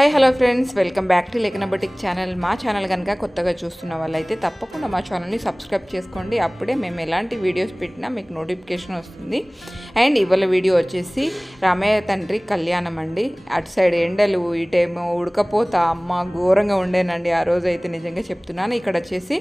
Hi hello friends, welcome back to లేఖన boutique channel. మా channel కనుక కొత్తగా చూస్తున్న వాళ్ళైతే తప్పకుండా మా ఛానల్ని సబ్స్క్రైబ్ చేసుకోండి. అప్పుడే మేము ఎలాంటి వీడియోస్ పెట్టినా మీకు నోటిఫికేషన్ వస్తుంది. అండ్ ఇవాళ వీడియో వచ్చేసి రామయ్య తండ్రి కళ్యాణం అండి. అటు సైడ్ ఎండలు, ఇటేమో ఉడకపోత, అమ్మ ఘోరంగా ఉండేనండి ఆ రోజు అయితే, నిజంగా చెప్తున్నాను. ఇక్కడ వచ్చేసి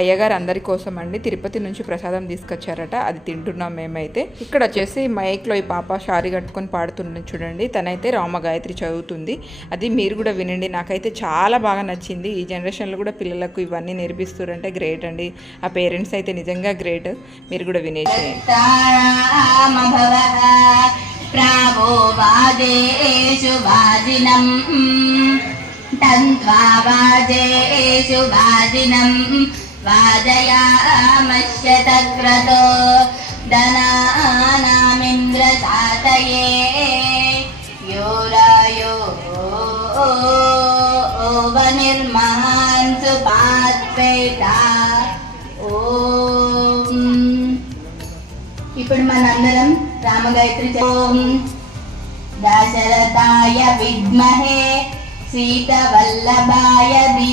అయ్యగారు అందరి కోసం అండి తిరుపతి నుంచి ప్రసాదం తీసుకొచ్చారట, అది తింటున్నాం మేమైతే. ఇక్కడ వచ్చేసి మైక్లో ఈ పాప శారీ కట్టుకొని పాడుతుంది చూడండి, తనైతే రామగాయత్రి చదువుతుంది. అది మీరు కూడా వినండి, నాకైతే చాలా బాగా నచ్చింది. ఈ జనరేషన్లో కూడా పిల్లలకు ఇవన్నీ నేర్పిస్తారంటే గ్రేట్ అండి. ఆ పేరెంట్స్ అయితే నిజంగా గ్రేట్. మీరు కూడా వినేసేయండి. నిర్మహాన్ సుపాత్పేత. ఓం. ఇప్పుడు మనందరం రామగాయత్రి ఓం దశరథాయ విద్మహే సీతవల్లభాయ ధీ.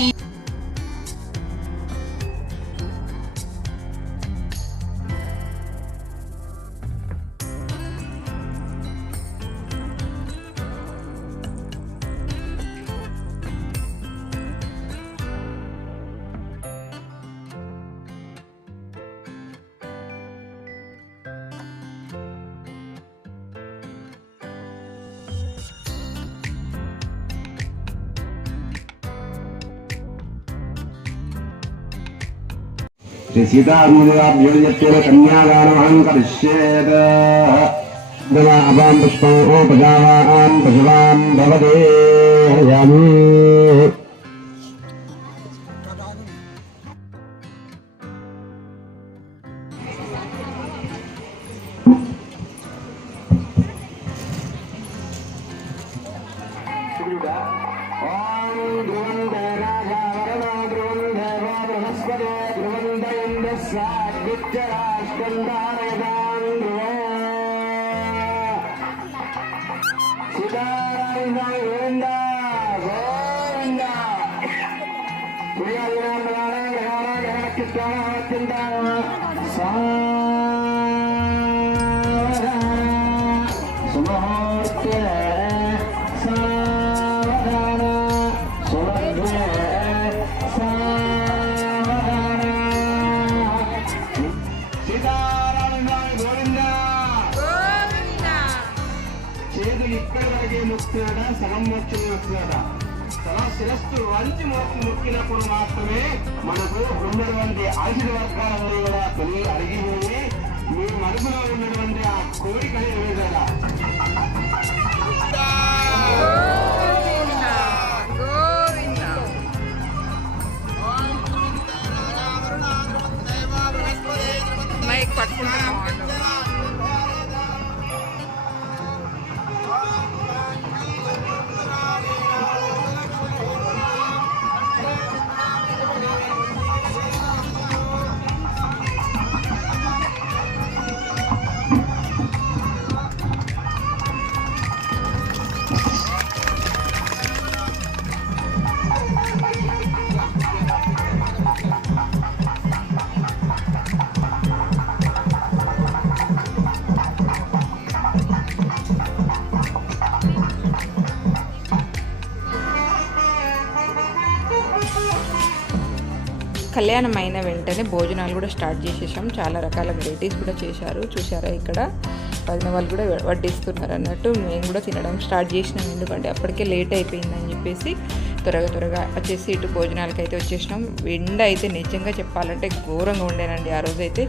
శ్రీ సీతారాములాభ్యోజత్యేన కన్యాదానమహం కరిష్యేత్. అపాం పుష్పం ప్రజావాన్ పశువాన్ భవదేయామి. సగం మోక్షమే వస్తుందట. తన శిరస్సు వంచి మొక్కినప్పుడు మాత్రమే మనకు ఉన్నటువంటి ఆశీర్వర్గాలన్నీ కూడా తొలి అడిగిపోయి మీ మనసులో ఉన్నటువంటి ఆ కోరిక నెరవేరాల. కళ్యాణం అయిన వెంటనే భోజనాలు కూడా స్టార్ట్ చేసేసాం. చాలా రకాల వెరైటీస్ కూడా చేశారు. చూసారా, ఇక్కడ పదిన వాళ్ళు కూడా వడ్డిస్తున్నారు అన్నట్టు. మేము కూడా తినడం స్టార్ట్ చేసినాం, ఎందుకంటే అప్పటికే లేట్ అయిపోయిందని చెప్పేసి త్వరగా వచ్చేసి ఇటు భోజనాలకి అయితే వచ్చేసినాం. ఎండ అయితే నిజంగా చెప్పాలంటే ఘోరంగా ఉండేనండి ఆ రోజు అయితే.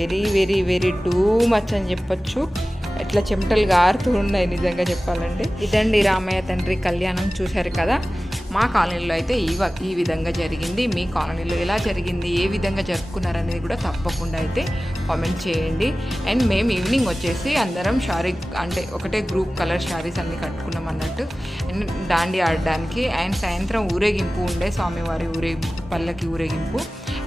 Very very very too much అని చెప్పొచ్చు. ఇట్లా చెమటలు గారుతూ ఉన్నాయి నిజంగా చెప్పాలంటే. ఇదండి రామయ్య తండ్రి కళ్యాణం. చూశారు కదా, మా కాలనీలో అయితే ఈ విధంగా జరిగింది. మీ కాలనీలో ఎలా జరిగింది, ఏ విధంగా జరుపుకున్నారనేది కూడా తప్పకుండా అయితే కామెంట్ చేయండి. అండ్ మేము ఈవినింగ్ వచ్చేసి అందరం శారీ అంటే ఒకటే గ్రూప్ కలర్ శారీస్ అన్ని కట్టుకున్నాం అన్నట్టు, అండ్ దాండి ఆడడానికి. అండ్ సాయంత్రం ఊరేగింపు ఉండే, స్వామివారి పల్లకి ఊరేగింపు.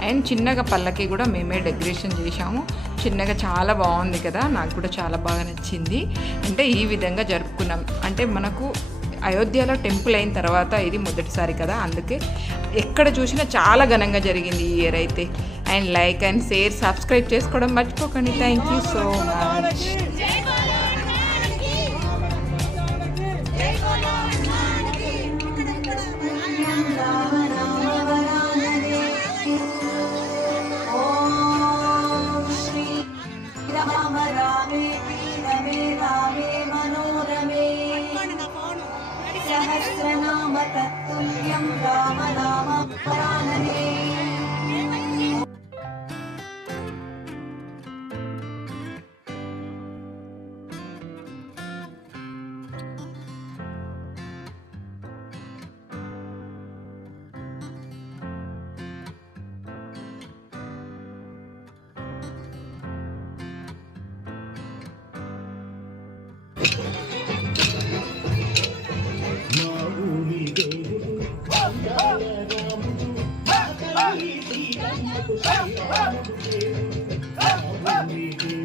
అండ్ చిన్నగా పల్లకి కూడా మేమే డెకరేషన్ చేశాము. చిన్నగా చాలా బాగుంది కదా, నాకు కూడా చాలా బాగా నచ్చింది. అంటే ఈ విధంగా జరుపుకున్నాం. అంటే మనకు అయోధ్యలో టెంపుల్ అయిన తర్వాత ఇది మొదటిసారి కదా, అందుకే ఎక్కడ చూసినా చాలా ఘనంగా జరిగింది ఈ ఇయర్ అయితే. And like and share subscribe చేసుకోవడం మర్చిపోకండి. Thank you so much. Rama రామే రమే రామే మనోరమే సహస్రనామ తత్తుల్యం రామ నామ పరాననే. శ్రీరాముడు